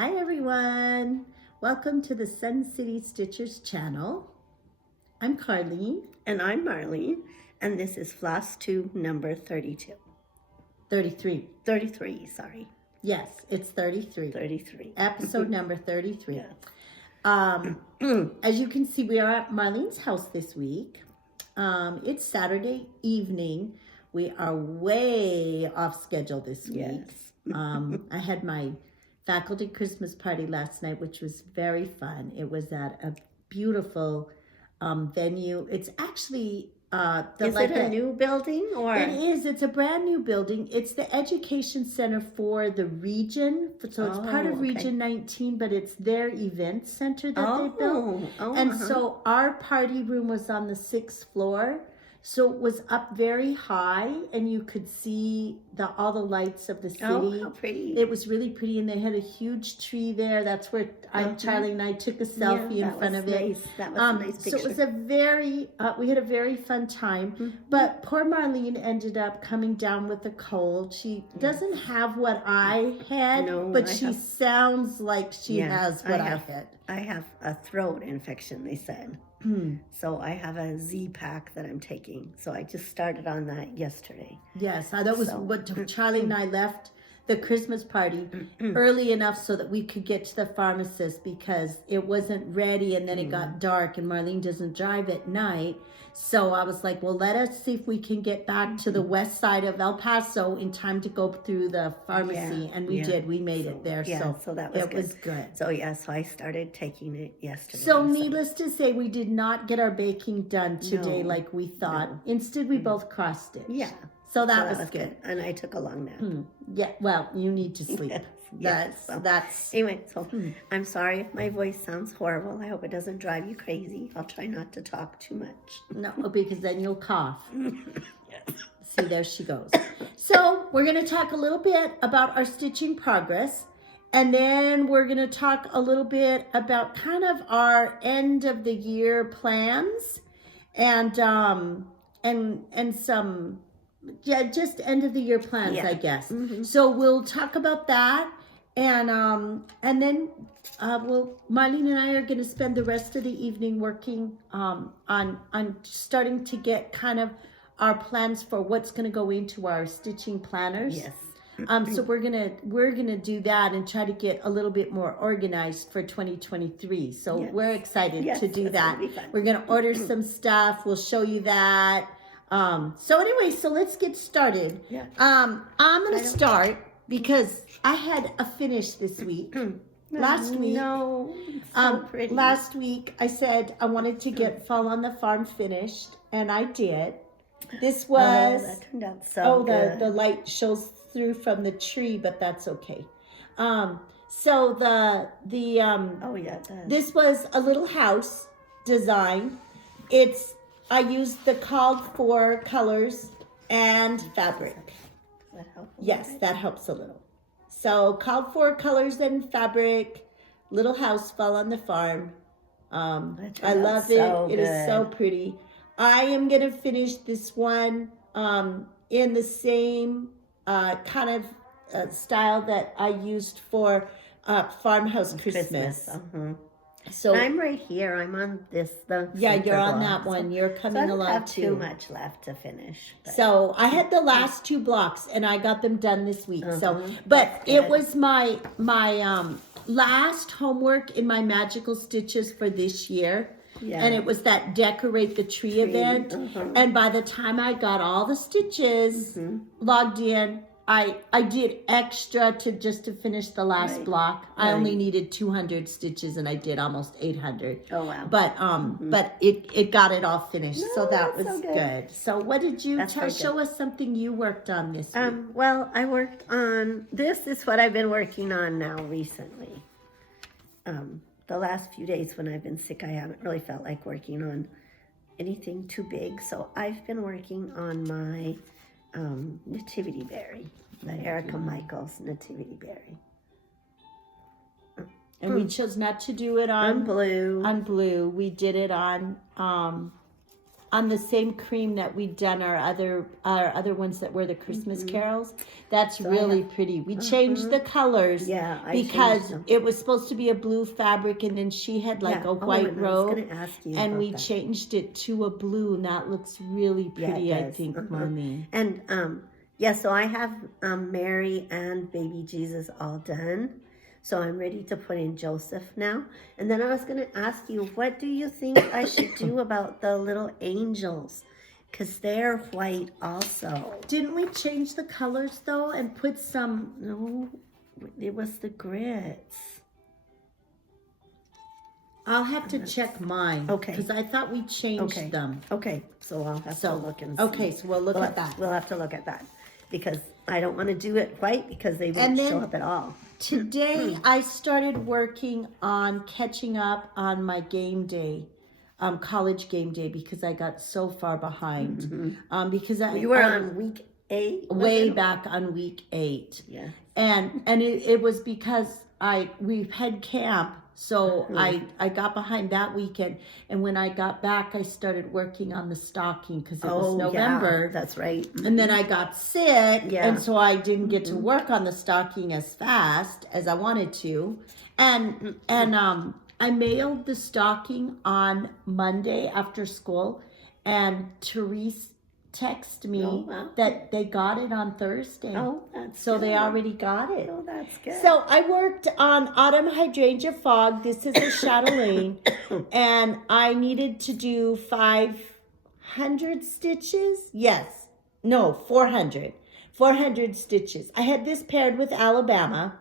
Hi everyone, welcome to the Sun City Stitchers channel. I'm Carlene. And I'm Marlene, and this is Floss 2 number 32. 33. 33, sorry. Yes, it's 33. 33. Episode number 33. Yes. As you can see, we are at Marlene's house this week. It's Saturday evening. We are way off schedule this week. Yes. I had my faculty Christmas party last night, which was very fun. It was at a beautiful venue. It's actually Is it a new building or? It is. It's a brand new building. It's the education center for the region. So it's part of Region 19, but it's their event center that they built. And so our party room was on the 6th floor. So it was up very high, and you could see all the lights of the city. Oh, how pretty. It was really pretty, and they had a huge tree there. That's where Charlie and I took a selfie in front of it. That was a nice picture. So it was a very, we had a very fun time. But poor Marlene ended up coming down with a cold. She doesn't have what I had, but she sounds like she has what I had. I have a throat infection, they said. So I have a Z-Pack that I'm taking. So I just started on that yesterday. Yes, that was what Charlie and I left the Christmas party early enough so that we could get to the pharmacist because it wasn't ready, and then it got dark, and Marlene doesn't drive at night. So I was like, well, let us see if we can get back to the west side of El Paso in time to go through the pharmacy. And we did. We made it there. So that was it was good. So so I started taking it yesterday. So needless to say, we did not get our baking done today like we thought. Instead, we both cross-stitched. Yeah. So that was good. And I took a long nap. Yeah, well, you need to sleep. That's anyway, so I'm sorry if my voice sounds horrible. I hope it doesn't drive you crazy. I'll try not to talk too much. No, because then you'll cough. See, there she goes. So we're going to talk a little bit about our stitching progress, and then we're going to talk a little bit about kind of our end of the year plans, and some just end of the year plans, I guess. So we'll talk about that, and then Marlene and I are going to spend the rest of the evening working on starting to get kind of our plans for what's going to go into our stitching planners. Yes. So we're gonna do that and try to get a little bit more organized for 2023. So we're excited to do that. We're gonna order some stuff. We'll show you that. So anyway, so let's get started. I'm gonna start because I had a finish this week. Last week, pretty. Last week I said I wanted to get Fall on the Farm finished, and I did. This was that turned out so good. the light shows through from the tree, but that's okay. So this was a little house design. I used the called for colors and fabric. That help? Yes, that helps a little. So called for colors and fabric, little house Fall on the Farm. I love it. It is so pretty. I am going to finish this one in the same kind of style that I used for Farmhouse Christmas. So and I'm right here. I'm on this. You're on that one. You're coming along too. I don't have too much left to finish. But. So I had the last 2 blocks, and I got them done this week. But it was my last homework in my magical stitches for this year. And it was that decorate the tree event. And by the time I got all the stitches logged in, I did extra to finish the last block. I only needed 200 stitches, and I did almost 800. Oh wow! But it got it all finished, so that was so good. So what did you show us something you worked on this week? Well, I worked on this. Is what I've been working on now recently. The last few days when I've been sick, I haven't really felt like working on anything too big. So I've been working on my Nativity Berry, the Erica Michaels Nativity Berry. And we chose not to do it on blue. On blue. We did it on on the same cream that we'd done our other ones that were the Christmas carols. That's really pretty. We changed the colors because it was supposed to be a blue fabric, and then she had like a white robe, and we changed it to a blue, and that looks really pretty. I think, Mommy. And so I have Mary and baby Jesus all done. So I'm ready to put in Joseph now. And then I was going to ask you, what do you think I should do about the little angels? Because they're white also. Didn't we change the colors, though, and put some... No, it was the grits. I'll have to check mine. Okay. Because I thought we changed them. Okay, so I'll have to look and see. Okay, so we'll look at that. We'll have to look at that. Because I don't want to do it white because they won't show up at all. Today, I started working on catching up on my game day, college game day, because I got so far behind. Because you were on week 8? Way back on week 8. Yeah. And it was because we had camp, so I got behind that weekend. And when I got back, I started working on the stocking because it was November. Yeah, that's right. And then I got sick, and so I didn't get to work on the stocking as fast as I wanted to. And I mailed the stocking on Monday after school, and Therese texted me that they got it on Thursday. Oh, that's so good. They already got it. Oh, that's good. So I worked on Autumn Hydrangea Fog. This is a chatelaine, and I needed to do 500 stitches. Yes. No, 400. 400 stitches. I had this paired with Alabama.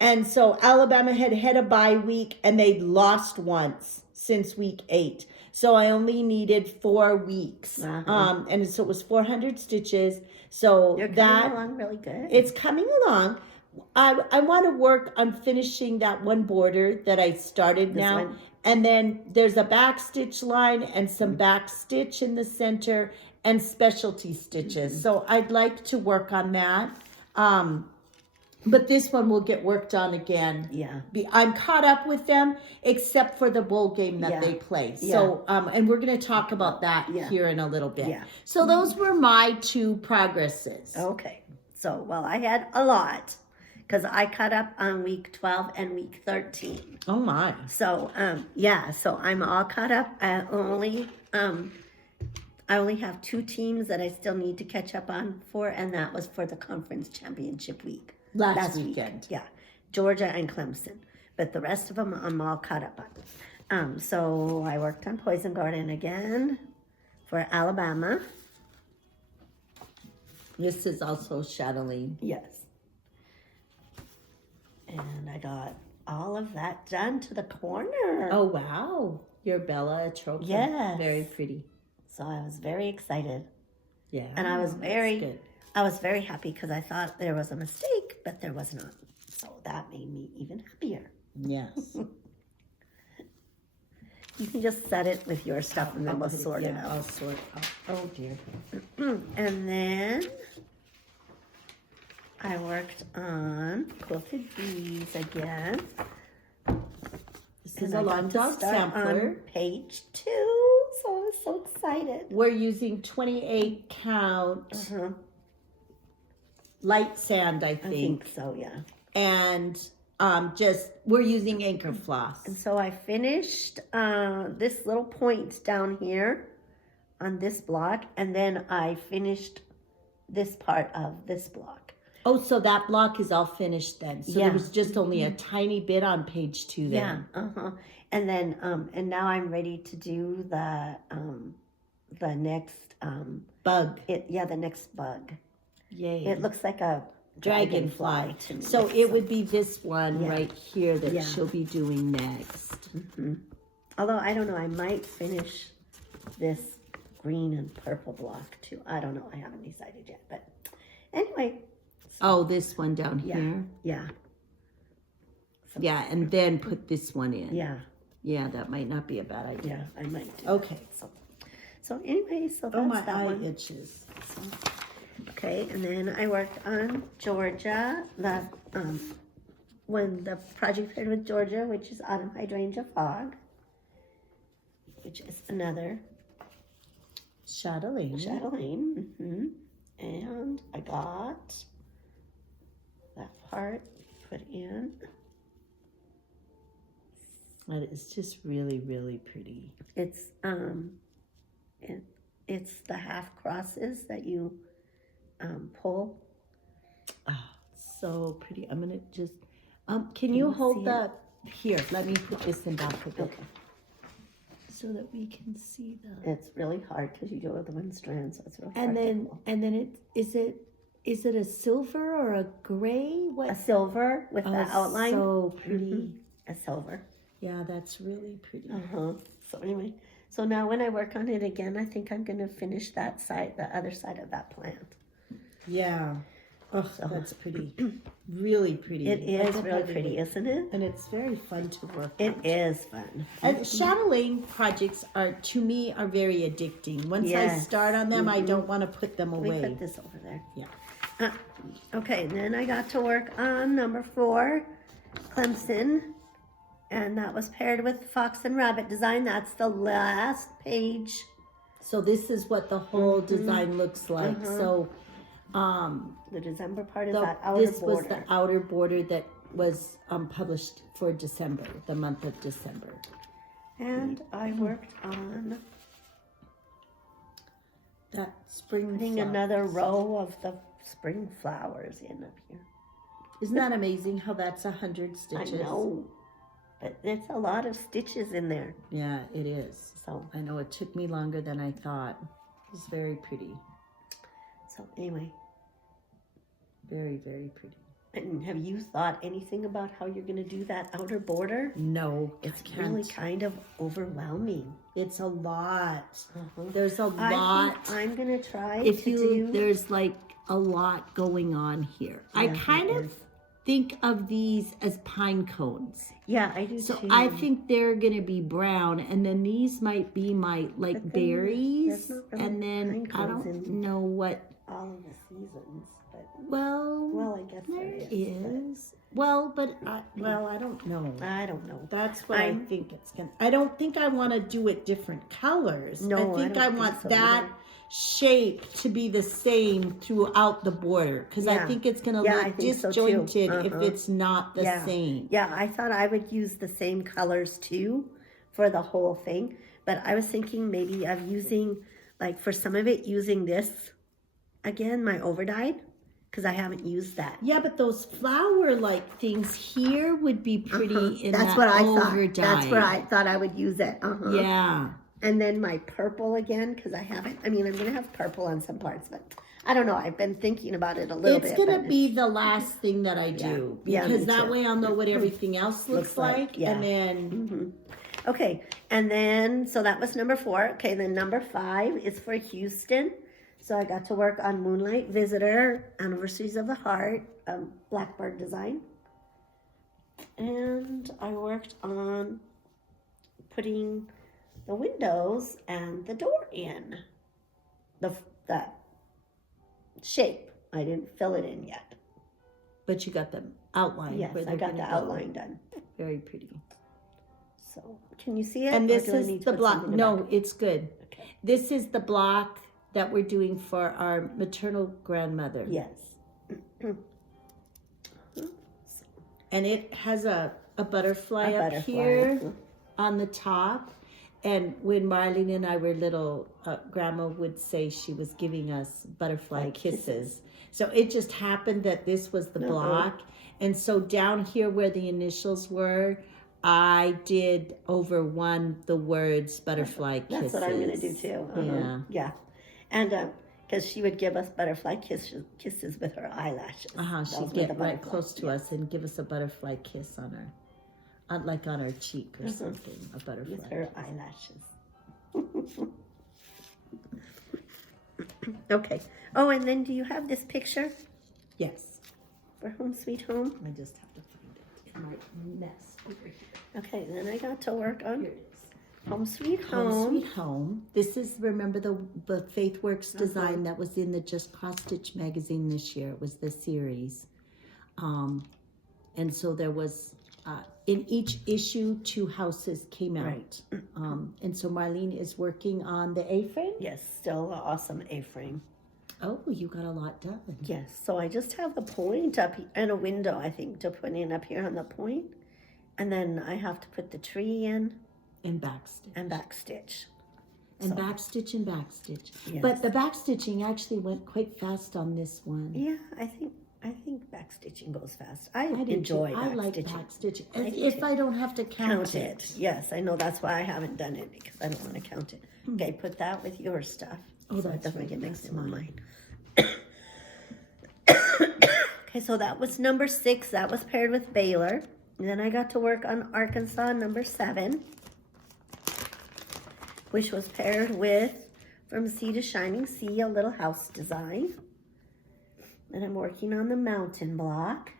And so Alabama had a bye week, and they'd lost once since week 8. So I only needed 4 weeks. And so it was 400 stitches. So you're coming along really good. It's coming along. I want to work on finishing that one border that I started now. And then there's a back stitch line and some back stitch in the center and specialty stitches. So I'd like to work on that. But this one will get worked on again. Yeah. I'm caught up with them, except for the bowl game that they play. So, and we're going to talk about that here in a little bit. Yeah. So those were my 2 progresses. Okay. So, well, I had a lot because I caught up on week 12 and week 13. Oh, my. So, so I'm all caught up. I only have 2 teams that I still need to catch up on for, and that was for the conference championship week. Last weekend. Yeah, Georgia and Clemson. But the rest of them I'm all caught up on. So I worked on Poison Garden again for Alabama. This is also chatelaine. Yes. And I got all of that done to the corner. Oh, wow. Your Bella trophy. Yes. Very pretty. So I was very excited. Yeah. And I was very happy because I thought there was a mistake, but there was not. So that made me even happier. Yes. You can just set it with your stuff and then we'll sort it out. I'll sort out. Oh, dear. And then I worked on Quilted Bees again. This is a long dog sampler. On page 2, so I was so excited. We're using 28 count light sand, I think. So, yeah. And we're using anchor floss. And so I finished this little point down here on this block, and then I finished this part of this block. Oh, so that block is all finished then. So there was just only a tiny bit on page 2 then. Yeah, And then, and now I'm ready to do the next bug. The next bug. Yay. It looks like a dragonfly to me. So it would be this one right here that she'll be doing next. Although, I don't know, I might finish this green and purple block too. I don't know. I haven't decided yet. But anyway. Oh, this one down here? Yeah. So, yeah, and then put this one in. Yeah. Yeah, that might not be a bad idea. Yeah, I might do Okay. So anyway, so that's my that eye one. itches. So, okay, and then I worked on Georgia, when the project paired with Georgia, which is Autumn Hydrangea Fog, which is another Chatelaine. And I got that part put in. But it's just really, really pretty. It's it's the half crosses that you pull. Oh, so pretty. I'm gonna just can you hold the here? Let me put this in back a bit. Okay. So that we can see the. It's really hard because you do it with one strand, so it's really hard. And then is it a silver or a gray? What? A silver with the outline. So pretty. A silver. Yeah, that's really pretty. So anyway, so now when I work on it again, I think I'm gonna finish that side, the other side of that plant. Yeah. Oh, that's pretty. Really pretty. It is really pretty, isn't it? And it's very fun to work It on. is fun. And chatelaine projects are, to me, are very addicting. Once I start on them, I don't want to put them away. We put this over there. Yeah. Okay, then I got to work on number 4, Clemson. And that was paired with fox and rabbit design. That's the last page. So this is what the whole design looks like. So the December part is that outer this border. was the outer border that was published for December, the month of December. And I worked on that spring putting flower. another row of the spring flowers in up here. Isn't that amazing how that's 100 stitches? I know. But there's a lot of stitches in there. Yeah, it is. So I know it took me longer than I thought. It's very pretty. So anyway. Very, very pretty. And have you thought anything about how you're going to do that outer border? No, It's really kind of overwhelming. It's a lot. There's a lot. I'm going to try There's like a lot going on here. I kind of think of these as pine cones. Yeah, I do so too. I think they're going to be brown, and then these might be my berries, really and then I don't know what. All of the seasons, but well, I guess there is. Well, but I don't know. I don't know. That's what I think it's gonna. I don't think I want to do it different colors. No, I think I want so that shape to be the same throughout the border because I think it's gonna look disjointed if it's not the same. Yeah, I thought I would use the same colors too for the whole thing, but I was thinking maybe of using, like for some of it, using this again, my overdyed, because I haven't used that. Yeah, but those flower-like things here would be pretty in That's that what I overdyed. thought. That's where I thought I would use it. Yeah. And then my purple again, because I haven't, I'm going to have purple on some parts, but I don't know. I've been thinking about it a little bit. It's going to be the last thing that I do. Because that way I'll know what everything else looks like. Yeah. And then... Okay. And then, so that was number 4. Okay, then number 5 is for Houston. So I got to work on Moonlight Visitor, Anniversaries of the Heart, Blackbird design. And I worked on putting the windows and the door in. The shape. I didn't fill it in yet. But you got the outline. Yes, I got the outline done. Very pretty. So, can you see it? And this is the block. No, it's good. Okay. This is the block that we're doing for our maternal grandmother. Yes. And it has a butterfly up here on the top. And when Marlene and I were little, Grandma would say she was giving us butterfly kisses. So it just happened that this was the block. And so down here where the initials were, I did over the words butterfly kisses. That's what I'm going to do too. Yeah. And because she would give us butterfly kisses with her eyelashes. She'd get right close to us and give us a butterfly kiss on her, like on her cheek or something, a butterfly. With her eyelashes. Okay. Oh, and then do you have this picture? Yes. For Home Sweet Home? I just have to find it in my nest over here. Okay, then I got to work on Here it is. Home Sweet Home. Home Sweet Home. This is, remember the FaithWorks design that was in the Just Cross Stitch magazine this year. It was the series. And so there was in each issue, 2 houses came out. Right. And so Marlene is working on the A-frame. Yes, still an awesome A-frame. Oh, you got a lot done. Yes, so I just have the point up and a window, I think, to put in up here on the point. And then I have to put the tree in. And backstitch. And backstitch. And backstitch and backstitch. Yes. But the backstitching actually went quite fast on this one. Yeah, I think backstitching goes fast. I do enjoy too. backstitching. I like backstitching. I do If too. I don't have to count it. Yes, I know that's why I haven't done it, because I don't want to count it. Okay, put that with your stuff. Oh, so it that's doesn't right, get mixed that's in with mine. mine. Okay, so that was number 6. That was paired with Baylor. And then I got to work on Arkansas number 7, which was paired with From Sea to Shining Sea, a little house design. And I'm working on the mountain block.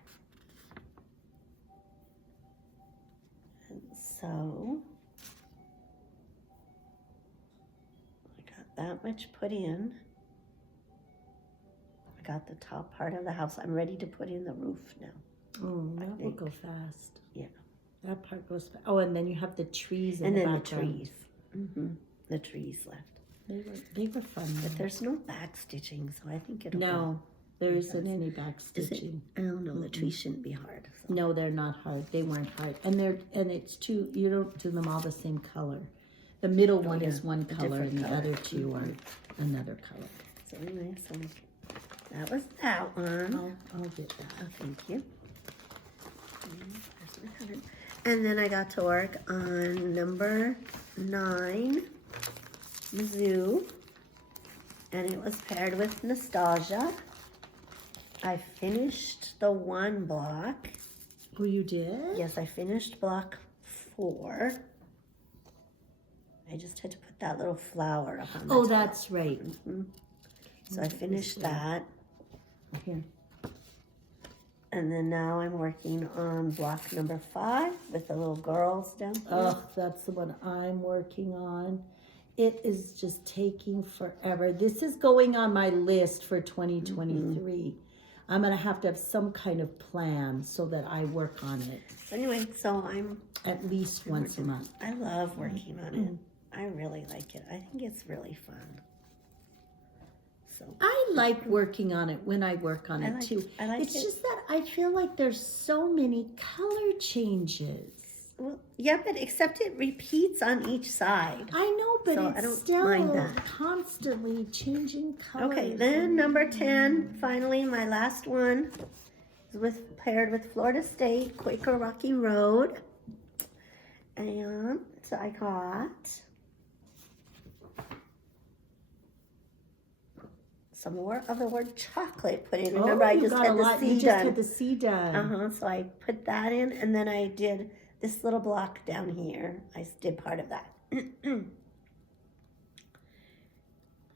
And so I got that much put in. I got the top part of the house. I'm ready to put in the roof now. Oh, that will go fast. Yeah. That part goes fast. Oh, and then you have the trees in And the then background. the trees. The trees left. They were fun. But there's no back stitching, so I think it'll No, there isn't any Is it? backstitching. I don't know. The trees shouldn't be hard. So. No, they're not hard. They weren't hard. And it's two, you don't do them all the same color. The middle one is one a color different and the color. other 2 are another color. So anyway, so that was that one. I'll get that. Oh, thank you. There's my card. And then I got to work on number 9, Mizzou. And it was paired with Nostalgia. I finished the 1 block. Oh, you did? Yes, I finished block 4. I just had to put that little flower up on the Oh, top. that's right. So I finished that. Here. And then now I'm working on block number 5 with the little girls down here. Oh, that's the one I'm working on. It is just taking forever. This is going on my list for 2023. I'm going to have some kind of plan so that I work on it So anyway, so I'm at least once a month. I love working on it. I really like it. I think it's really fun. So I like working on it when I work on it too. I like it's it. just that I feel like there's so many color changes. Well, yeah, but except it repeats on each side. I know, but So I it's don't still mind that. constantly changing colors. Okay, then number 10, finally my last one, is paired with Florida State, Quaker Rocky Road. And so I got some more of the word chocolate put in. Remember, I you just got had a the lot. C You just done. had the C done. So I put that in, and then I did this little block down here. I did part of that.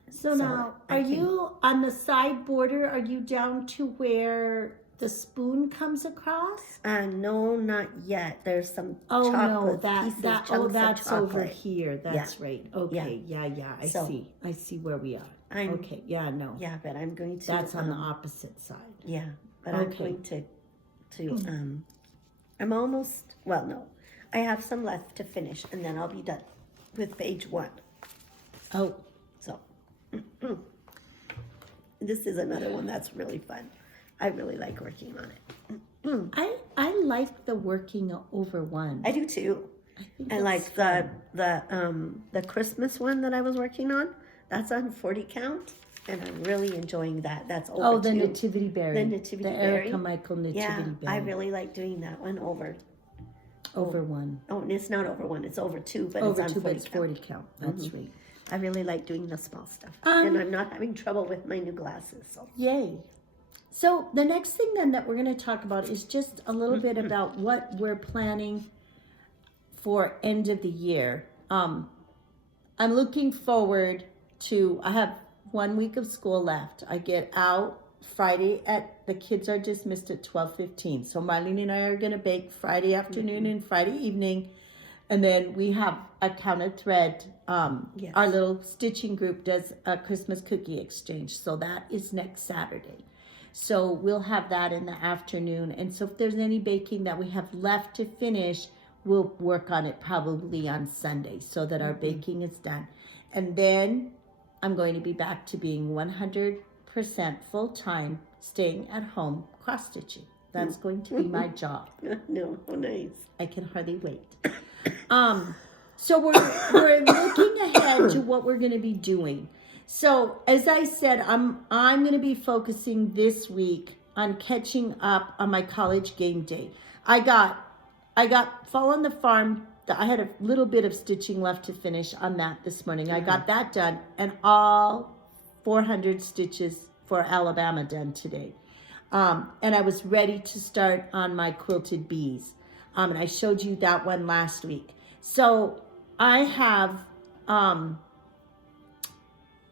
So now, are you on the side border? Are you down to where the spoon comes across? No, not yet. There's some Oh chocolate no, pieces, that's chunks of over chocolate. here. That's right. Okay, yeah. I So, see. I see where we are. I'm- Okay, yeah, no. Yeah, but I'm going to. That's on the opposite side. Yeah, but I'm Okay. going to. I'm almost. Well, no, I have some left to finish, and then I'll be done with page 1. Oh, So, this is another one that's really fun. I really like working on it. I like the working over one. I do too. I think And it's like the Christmas one that I was working on, that's on 40 count, and I'm really enjoying that. That's over the 2. Nativity Berry. The Nativity the Berry. Erica Michael Nativity Yeah, Berry. I really like doing that one over. over one. Oh, and it's not over 1, it's over 2, but Over it's on 2, 40 but it's count. 40 count. That's right. I really like doing the small stuff. And I'm not having trouble with my new glasses. So Yay. So the next thing then that we're going to talk about is just a little bit about what we're planning for end of the year. I'm looking forward to, I have 1 week of school left. I get out Friday the kids are dismissed at 12:15. So Marlene and I are going to bake Friday afternoon and Friday evening. And then we have a counted thread. Yes. Our little stitching group does a Christmas cookie exchange. So that is next Saturday. So we'll have that in the afternoon. And so if there's any baking that we have left to finish, we'll work on it probably on Sunday so that our baking is done. And then I'm going to be back to being 100% full-time, staying at home, cross-stitching. That's going to be my job. No, oh, nice. I can hardly wait. So we're looking ahead to what we're going to be doing. So as I said, I'm going to be focusing this week on catching up on my college game day. I got Fall on the Farm. I had a little bit of stitching left to finish on that this morning. I got that done, and all 400 stitches for Alabama done today. And I was ready to start on my quilted bees. And I showed you that one last week. So I have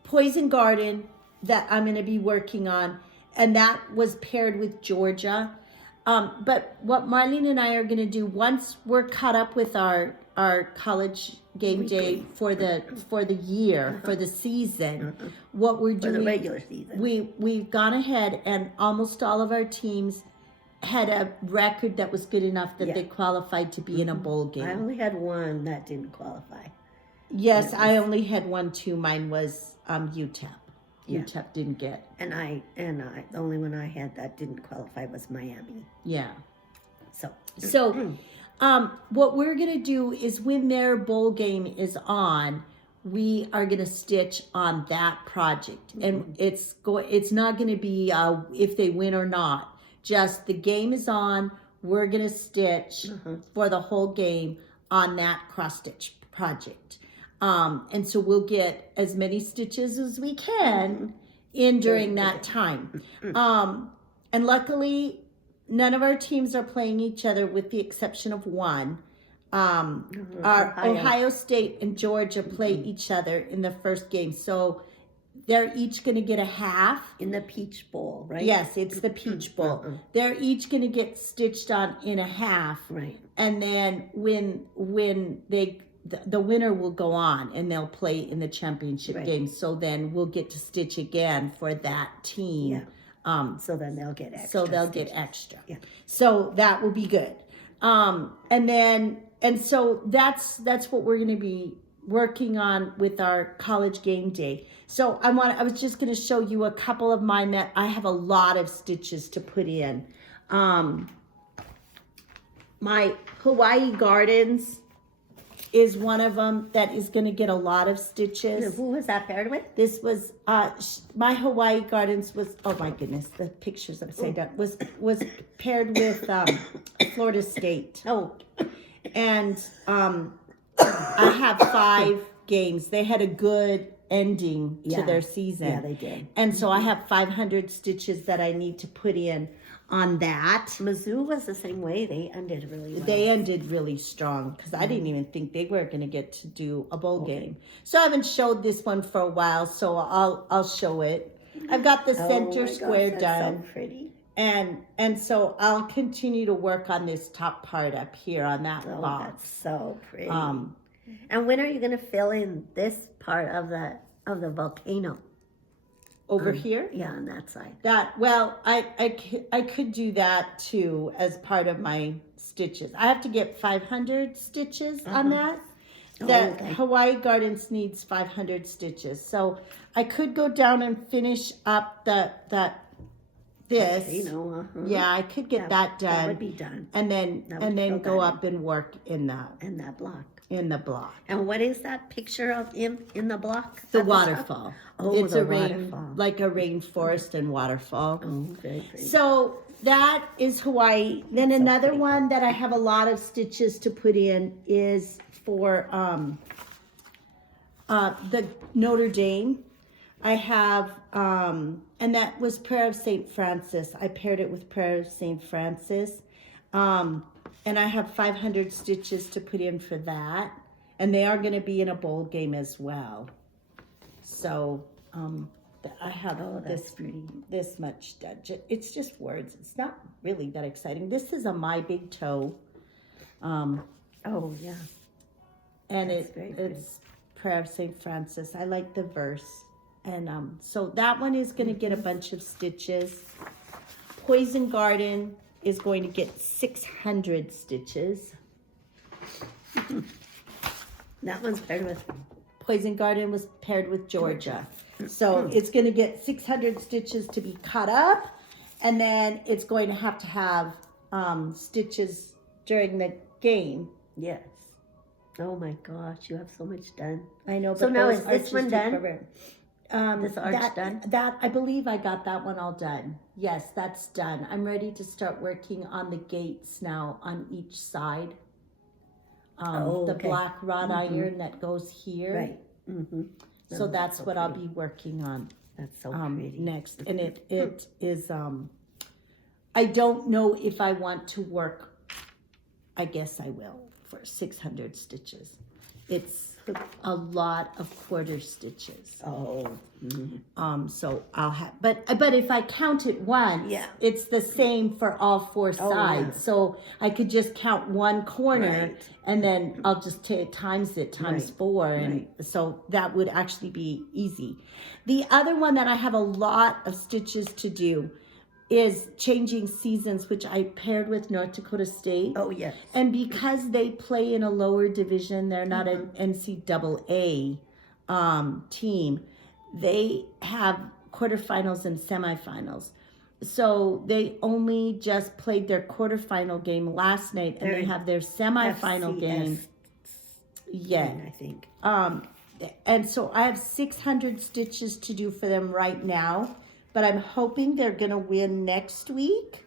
Poison Garden that I'm going to be working on, and that was paired with Georgia. But what Marlene and I are going to do once we're caught up with our college game day for the year, for the season, what we're doing for the regular season, we've gone ahead, and almost all of our teams had a record that was good enough that they qualified to be in a bowl game. I only had one that didn't qualify. Yes, I only had one too. Mine was UTEP. UTEP didn't get. And I the only one I had that didn't qualify was Miami. Yeah. So what we're gonna do is when their bowl game is on, we are gonna stitch on that project, and it's not gonna be if they win or not. Just the game is on. We're gonna stitch for the whole game on that cross stitch project. And so we'll get as many stitches as we can in during that time. And luckily, none of our teams are playing each other with the exception of one. Our Ohio State and Georgia play each other in the first game. So they're each going to get a half. In the Peach Bowl, right? Yes, it's the Peach Bowl. They're each going to get stitched on in a half. Right. And then when the winner will go on and they'll play in the championship game. So then we'll get to stitch again for that team. Yeah. So then they'll get extra. So they'll get extra. Yeah. So that will be good. And so that's what we're going to be working on with our college game day. So I was just going to show you a couple of mine that I have a lot of stitches to put in. My Hawaii Gardens is one of them that is going to get a lot of stitches. Who was that paired with? This was my Hawaii Gardens was, oh my goodness, the picture's upside down, was paired with Florida State. Oh. And I have 5 games. They had a good ending to their season. Yeah, they did. And so I have 500 stitches that I need to put in on that. Mizzou was the same way. They ended really well. They ended really strong because I didn't even think they were going to get to do a bowl game. So I haven't showed this one for a while, so I'll show it. I've got the center square done. So pretty. And so I'll continue to work on this top part up here on that box. That's so pretty. And when are you going to fill in this part of the volcano? Over here? Yeah, on that side. I could do that too as part of my stitches. I have to get 500 stitches on that. Hawaii Gardens needs 500 stitches. So I could go down and finish up this. Volcano, Yeah, I could get that done. That would be done. And then go up and work in that block. In the block. And what is that picture of in the block? The waterfall. It's the waterfall. Like a rainforest and waterfall. Oh, very pretty. So that is Hawaii. Then another one that I have a lot of stitches to put in is for the Notre Dame. I have, and that was Prayer of St. Francis. I paired it with Prayer of St. Francis. And I have 500 stitches to put in for that. And they are going to be in a bowl game as well. So I have this much done. It's just words. It's not really that exciting. This is a My Big Toe. Oh, yeah. And it's Prayer of St. Francis. I like the verse. And so that one is going to get a bunch of stitches. Poison Garden is going to get 600 stitches. That one's paired with Poison Garden was paired with Georgia. So it's going to get 600 stitches to be cut up. And then it's going to have stitches during the game. Yes. Oh my gosh, you have so much done. I know. So but now those is this arches one take done? forever. This arch done? That I believe I got that one all done. Yes, that's done. I'm ready to start working on the gates now on each side. The black wrought iron that goes here. Right. Mm-hmm. So that's what I'll be working on. That's so pretty. Next. And it is I don't know if I want to work. I guess I will for 600 stitches. It's a lot of quarter stitches. Oh. Mm-hmm. So I'll have, but if I count it once, it's the same for all four sides. Yeah. So I could just count one corner, and then I'll just times it times 4, and so that would actually be easy. The other one that I have a lot of stitches to do is Changing Seasons, which I paired with North Dakota State. Oh, yes. And because they play in a lower division, they're not an NCAA team. They have quarterfinals and semifinals. So they only just played their quarterfinal game last night, and they have their semifinal game. Yeah, I think. And so I have 600 stitches to do for them right now. But I'm hoping they're going to win next week.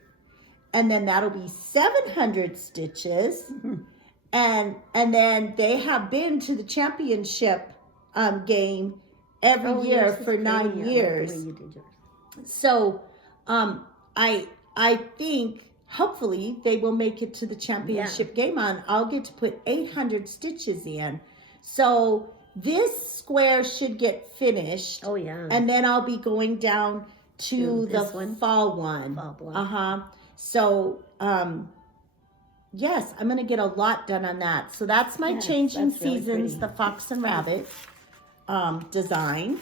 And then that'll be 700 stitches. And then they have been to the championship game every year for 9 years. So I think hopefully they will make it to the championship game on. I'll get to put 800 stitches in. So this square should get finished. Oh, yeah. And then I'll be going down to the fall one. So, yes, I'm going to get a lot done on that. So that's my Changing Seasons, the Fox and Rabbit design.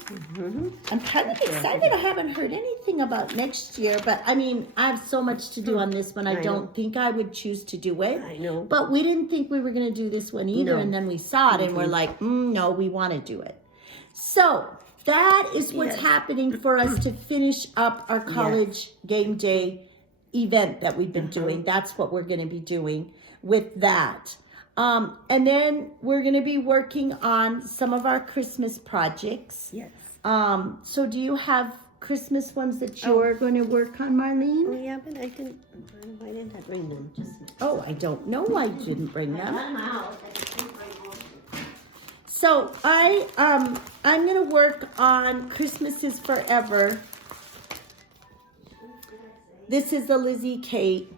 I'm kind of excited. I haven't heard anything about next year, but I mean, I have so much to do on this one. I don't think I would choose to do it. I know. But we didn't think we were going to do this one either. And then we saw it and we're like, no, we want to do it. So that is what's happening for us to finish up our college game day event that we've been doing. That's what we're going to be doing with that. And then we're going to be working on some of our Christmas projects. Yes. So do you have Christmas ones that you're going to work on, Marlene? Oh, yeah, but I didn't. Why didn't I bring them? Oh, I don't know why you didn't bring them. I'm out. So I'm going to work on Christmas is Forever. This is a Lizzie Kate.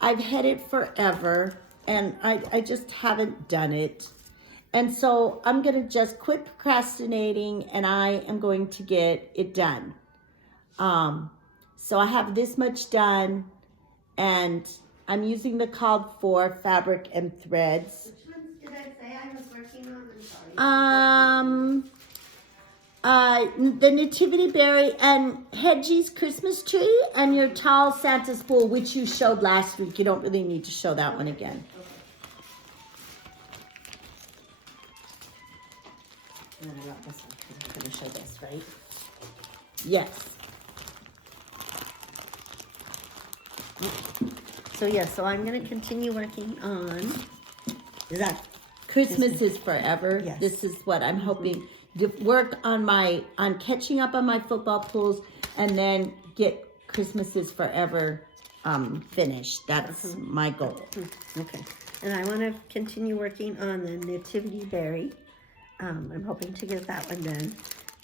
I've had it forever, and I just haven't done it. And so I'm going to just quit procrastinating, and I am going to get it done. So I have this much done, and I'm using the called for fabric and threads. Which ones did I say I was working on? I'm sorry. The Nativity Berry and Hedgie's Christmas tree and your tall Santa's spool, which you showed last week. You don't really need to show that one again. And then I got this one. I'm going to show this, right? Yes. So I'm going to continue working on. Is that Christmas is Forever. Yes. This is what I'm hoping to work on catching up on my football pools, and then get Christmas is Forever finished. That's my goal. Okay. And I want to continue working on the Nativity Berry. I'm hoping to get that one done.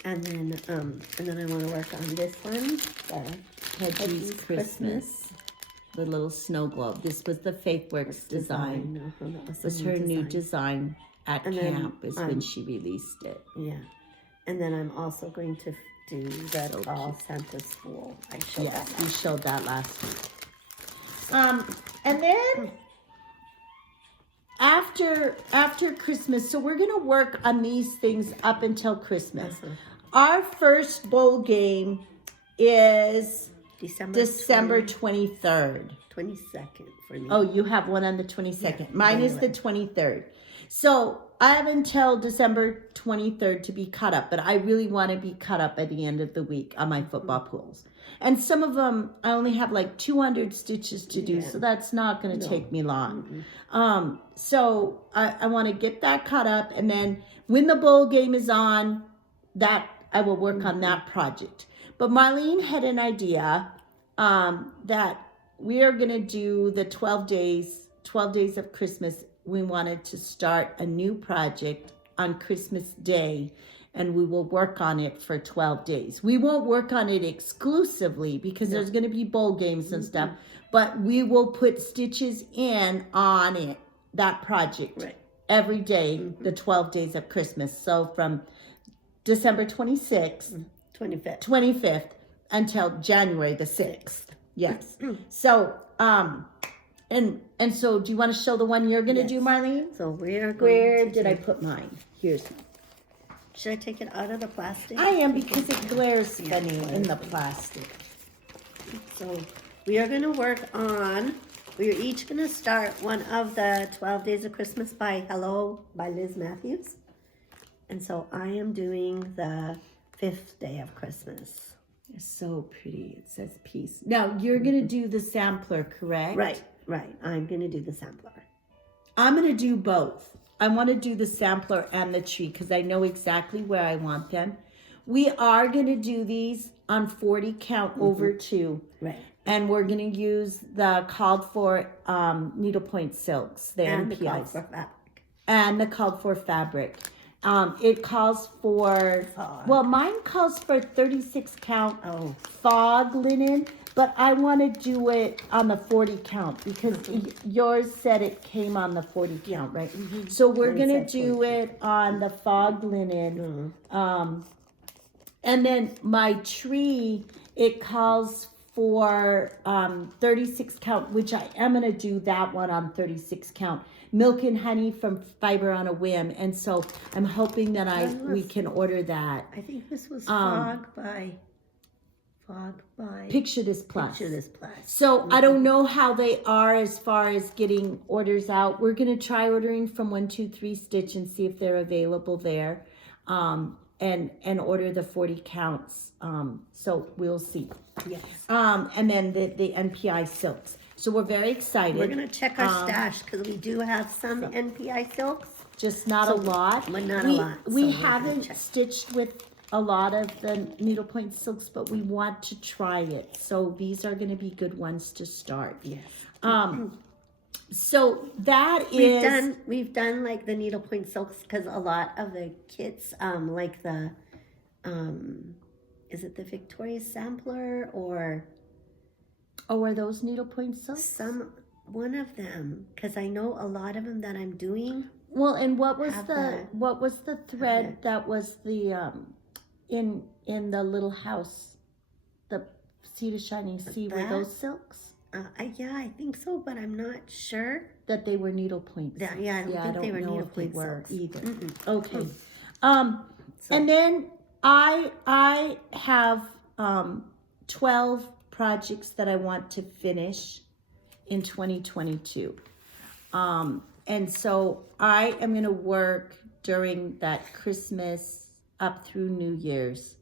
And then I want to work on this one, the Hedgie's Christmas. The little snow globe. This was the Faithworks design. This was her new design at camp is when she released it. Yeah. And then I'm also going to do the tall Santa's spool. I showed that. You showed that last week. And then after Christmas, so we're gonna work on these things up until Christmas. Our first bowl game is December 23rd. 22nd for me. Oh, you have one on the 22nd. Yeah, Mine is the 23rd. So I have until December 23rd to be caught up, but I really want to be caught up by the end of the week on my football pools. And some of them, I only have like 200 stitches to do, so that's not going to take me long. So I want to get that caught up, and then when the bowl game is on, that I will work on that project. But Marlene had an idea that we are going to do the 12 days of Christmas. We wanted to start a new project on Christmas Day, and we will work on it for 12 days. We won't work on it exclusively because there's going to be bowl games and stuff, but we will put stitches in on it, that project, every day, the 12 days of Christmas. So from December 26th, 25th until January the 6th. Yes. So, and so do you want to show the one you're going to do, Marlene? So we're going Where did I put mine? Here's mine. Should I take it out of the plastic? I am, because it glares funny in the plastic. So we are going to work on, we are each going to start one of the 12 Days of Christmas by Liz Matthews. And so I am doing the 5th day of Christmas. It's so pretty. It says peace. Now, you're going to do the sampler, correct? Right. I'm going to do the sampler. I'm going to do both. I want to do the sampler and the tree because I know exactly where I want them. We are going to do these on 40 count over 2. Right. And we're going to use the called for needlepoint silks, the And NPIs. the called for fabric. And the called for fabric. It calls for, well, mine calls for 36 count fog linen, but I want to do it on the 40 count because yours said it came on the 40 count, right? So we're going to do it on the fog linen. And then my tree, it calls for 36 count, which I am going to do that one on 36 count. Milk and honey from Fiber on a Whim. And so I'm hoping that we can order that. I think this was Fog by Picture This Plus. Picture This Plus. So I don't know how they are as far as getting orders out. We're going to try ordering from 123 Stitch and see if they're available there. And order the 40 counts. So we'll see. Yes. And then the NPI silks. So we're very excited. We're going to check our stash because we do have some NPI silks. Just not a lot. But not a lot. We haven't stitched with a lot of the needlepoint silks, but we want to try it. So these are going to be good ones to start. Yes. So that is... We've done like the needlepoint silks because a lot of the kits, like the, is it the Victoria Sampler or... Oh, are those needlepoint silks? One of them, because I know a lot of them that I'm doing. Well, and what was the thread that was the in the little house, the Sea to Shining Sea? Were those silks? Yeah, I think so, but I'm not sure that they were needlepoint silks. Yeah, I don't think they were needlepoint silks either. Okay. And then I have 12 projects that I want to finish in 2022. And so I am going to work during that Christmas up through New Year's.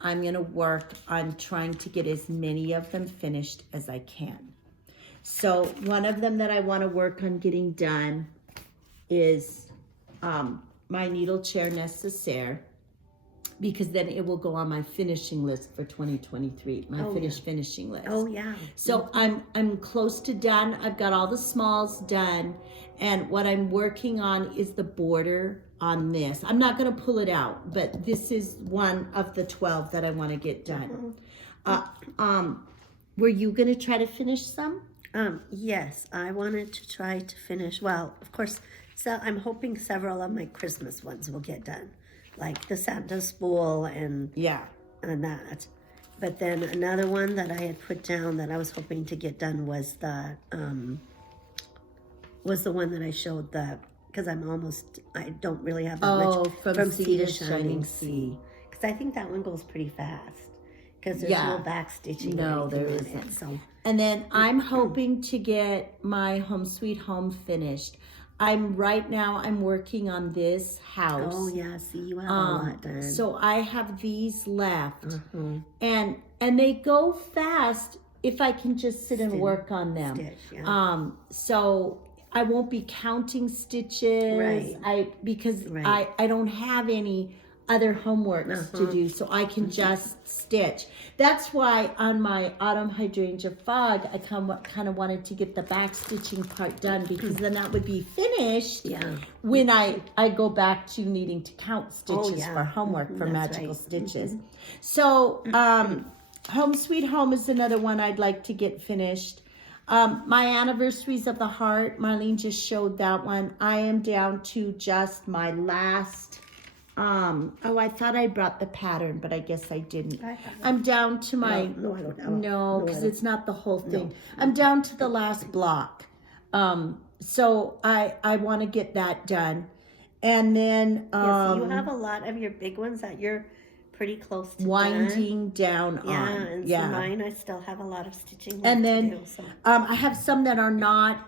I'm going to work on trying to get as many of them finished as I can. So one of them that I want to work on getting done is my needle chair nécessaire, because then it will go on my finishing list for 2023, my finishing list. Oh, yeah. So I'm close to done. I've got all the smalls done. And what I'm working on is the border on this. I'm not going to pull it out, but this is one of the 12 that I want to get done. Were you going to try to finish some? Yes, I wanted to try to finish. Well, of course, so I'm hoping several of my Christmas ones will get done. Like the Santa spool and that. But then another one that I had put down that I was hoping to get done was the one that I showed because I don't really have that much from Sea to Shining Sea. Because I think that one goes pretty fast. because there's no back stitching. No, there isn't. isn't. So. And then I'm hoping to get my Home Sweet Home finished. I'm working on this house. Oh yeah, see, you have a lot done. So I have these left, and they go fast if I can just sit and work on them. Stitch, yeah. So I won't be counting stitches. Right. Because I don't have any other homework to do, so I can just stitch. That's why on my autumn hydrangea fog, I kind of wanted to get the back stitching part done, because then that would be finished when I go back to needing to count stitches for homework for magical stitches. So Home Sweet Home is another one I'd like to get finished. My Anniversaries of the Heart, Marlene just showed that one. I am down to just my last I thought I brought the pattern, but I guess I didn't. I'm down to my no, I don't have because it's not the whole thing. I'm down to the last block. So I want to get that done. And then so you have a lot of your big ones that you're pretty close to winding down on. And so mine, I still have a lot of stitching left and then to do, so. I have some that are not,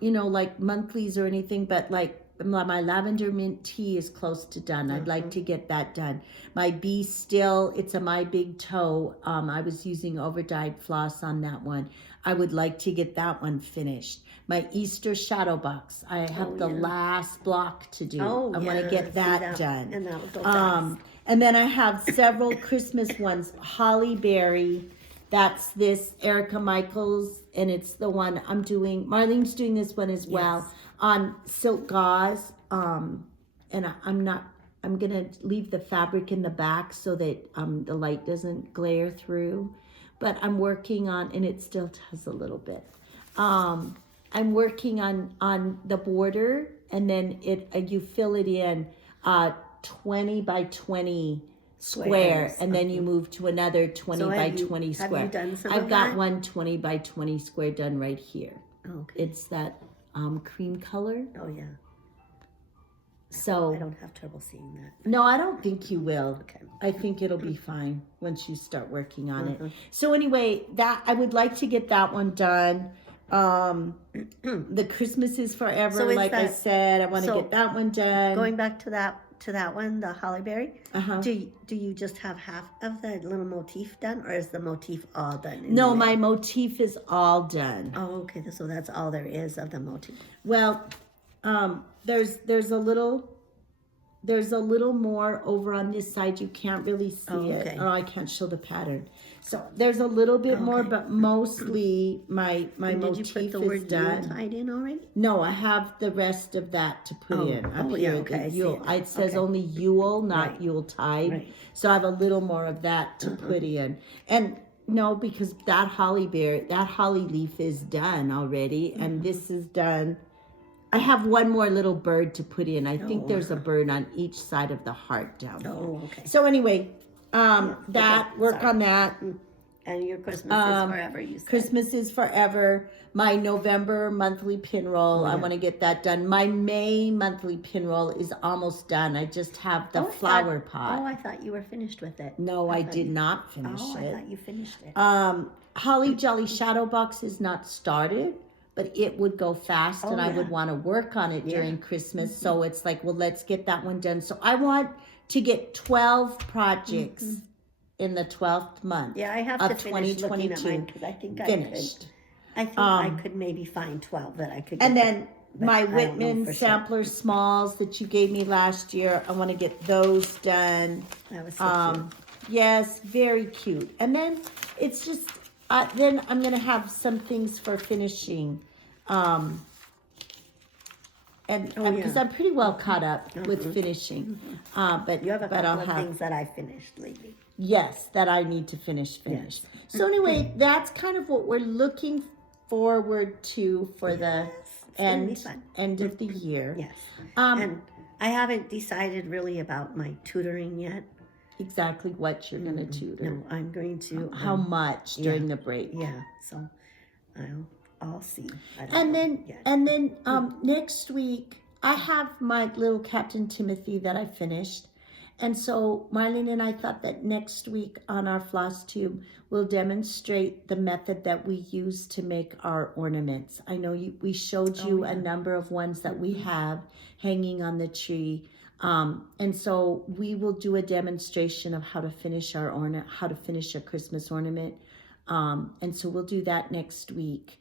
like monthlies or anything, but like my lavender mint tea is close to done. I'd like to get that done. My Be Still, it's a My Big Toe. I was using overdyed floss on that one. I would like to get that one finished. My Easter Shadow Box, I have the last block to do. I want to get that done. And that will go fast. And then I have several Christmas ones. Holly Berry, that's this Erica Michaels, and it's the one I'm doing. Marlene's doing this one as well on silk gauze. And I'm gonna leave the fabric in the back so that the light doesn't glare through. But I'm working on, and it still does a little bit. I'm working on the border, and then you fill it in 20 by 20 square, and then you move to another 20 by 20 square. Have you done some I've of got that? one 20 by 20 square done right here. Okay. It's that cream color. Oh yeah. So I don't have trouble seeing that. no, I don't think you will. Okay. I think it'll be fine once you start working on it. So anyway, that I would like to get that one done. The Christmas is Forever, So is like I that- said, I want to get that one done. Going back to that one, the hollyberry. Do you just have half of the little motif done, or is the motif all done? No, my motif is all done. Oh, okay. So that's all there is of the motif. Well, there's a little more over on this side. You can't really see it. Oh, I can't show the pattern. So there's a little bit more, but mostly my motif Did you put the is word done. Yuletide in already? No, I have the rest of that to put in. Up yeah, here, okay, I see Yule. it. It says only Yule, not Yuletide. Right. So I have a little more of that to put in. And no, because that holly leaf is done already, and this is done. I have one more little bird to put in. I think there's a bird on each side of the heart down there. Oh, okay. So anyway, work on that. And your Christmas is Forever, you said. Christmas is Forever. My November monthly pin roll, I want to get that done. My May monthly pin roll is almost done. I just have the flower pot. Oh, I thought you were finished with it. No, I did not finish I it. thought you finished it. Holly Jolly Shadow Box is not started, but it would go fast, and I would want to work on it during Christmas. So it's like, well, let's get that one done. So I want to get 12 projects in the 12th month. Yeah, I have to finish looking at mine because I think finished. I could maybe find 12 that I could get. And then my I don't know Whitman for sure. sampler smalls that you gave me last year, I want to get those done. That was so cute. Yes, very cute. And then it's just, then I'm going to have some things for finishing. And because I'm pretty well caught up with finishing. But You have a couple I'll of have things that I finished lately. yes, that I need to finish. So anyway, that's kind of what we're looking forward to for the gonna be fun. end of the year. Yes. And I haven't decided really about my tutoring yet. Exactly what you're going to tutor. No, I'm going to. How much during the break? Yeah. So I'll see. I don't And know then yet. next week I have my little Captain Timothy that I finished, And so Marlene and I thought that next week on our floss tube, we'll demonstrate the method that we use to make our ornaments. I know we showed you a number of ones that we have hanging on the tree. And so we will do a demonstration of how to finish how to finish a Christmas ornament. And so we'll do that next week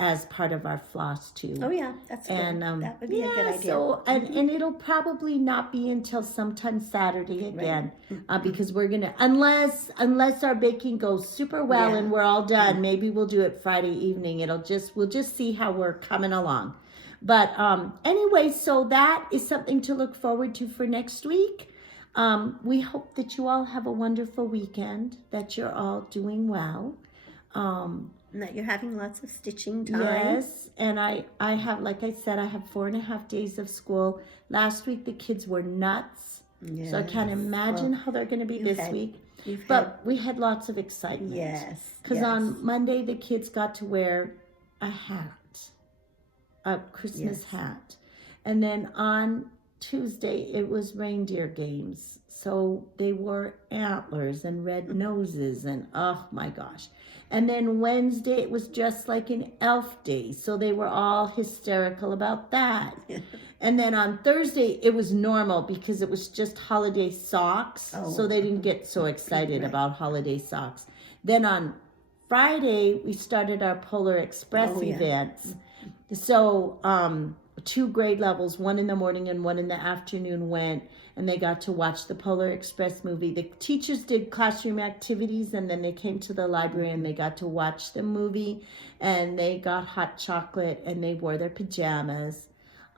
as part of our floss tube. Oh yeah, that's good. And that would be a good idea. So and it'll probably not be until sometime Saturday again, because we're gonna unless our baking goes super well and we're all done, maybe we'll do it Friday evening. We'll just see how we're coming along. But anyway, so that is something to look forward to for next week. We hope that you all have a wonderful weekend, that you're all doing well. And that you're having lots of stitching time. Yes, and I have, like I said, I have 4.5 days of school. Last week the kids were nuts, so I can't imagine how they're going to be this week. But we had lots of excitement. Yes. Because on Monday the kids got to wear a hat, a Christmas hat. And then on Tuesday it was reindeer games. So they wore antlers and red noses and oh my gosh. And then Wednesday it was just like an elf day. So they were all hysterical about that. And then on Thursday it was normal because it was just holiday socks. So they didn't get so excited about holiday socks. Then on Friday we started our Polar Express events. So 2 grade levels, one in the morning and one in the afternoon went, and they got to watch the Polar Express movie. The teachers did classroom activities, and then they came to the library and they got to watch the movie, and they got hot chocolate and they wore their pajamas.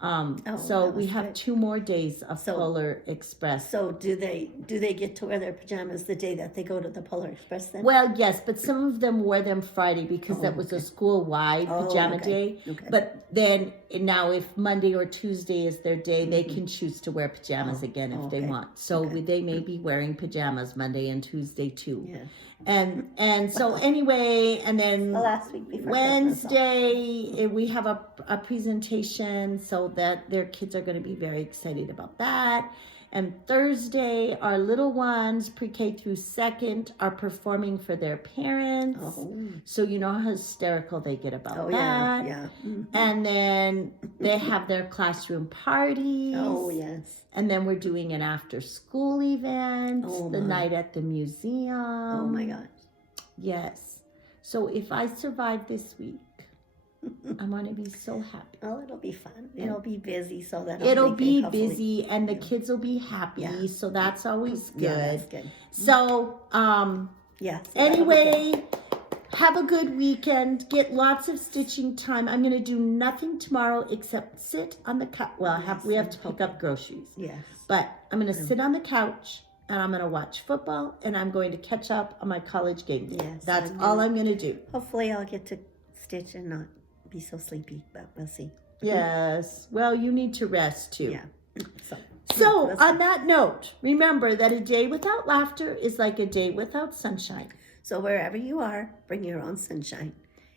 So we have 2 more days of Polar Express. So do they get to wear their pajamas the day that they go to the Polar Express then? Well, yes, but some of them wore them Friday because that was a school-wide pajama day. But then now if Monday or Tuesday is their day, they can choose to wear pajamas again if they want. So they may be wearing pajamas Monday and Tuesday too. Yeah. And so anyway, and then the last week before Wednesday we have a presentation, so that their kids are going to be very excited about that. And Thursday, our little ones, pre-K through 2nd, are performing for their parents. So you know how hysterical they get about that. Yeah. And then they have their classroom parties. And then we're doing an after-school event, the night at the museum. Oh my gosh. Yes. So if I survive this week, I'm going to be so happy. Oh, it'll be fun. It'll be busy, so that it'll be busy, and the kids will be happy. So that's always good. Yeah, that's good. So, anyway, have a good weekend. Get lots of stitching time. I'm going to do nothing tomorrow except sit on the couch. Well, we have to pick up groceries. Yes. But I'm going to sit on the couch, and I'm going to watch football, and I'm going to catch up on my college game. Yes. That's all I'm going to do. Hopefully I'll get to stitch and not be so sleepy, but we'll see. Yes. Well, you need to rest too. Yeah. So on that note, remember that a day without laughter is like a day without sunshine. So wherever you are, bring your own sunshine.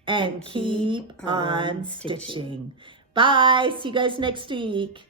And keep on stitching. Bye. See you guys next week.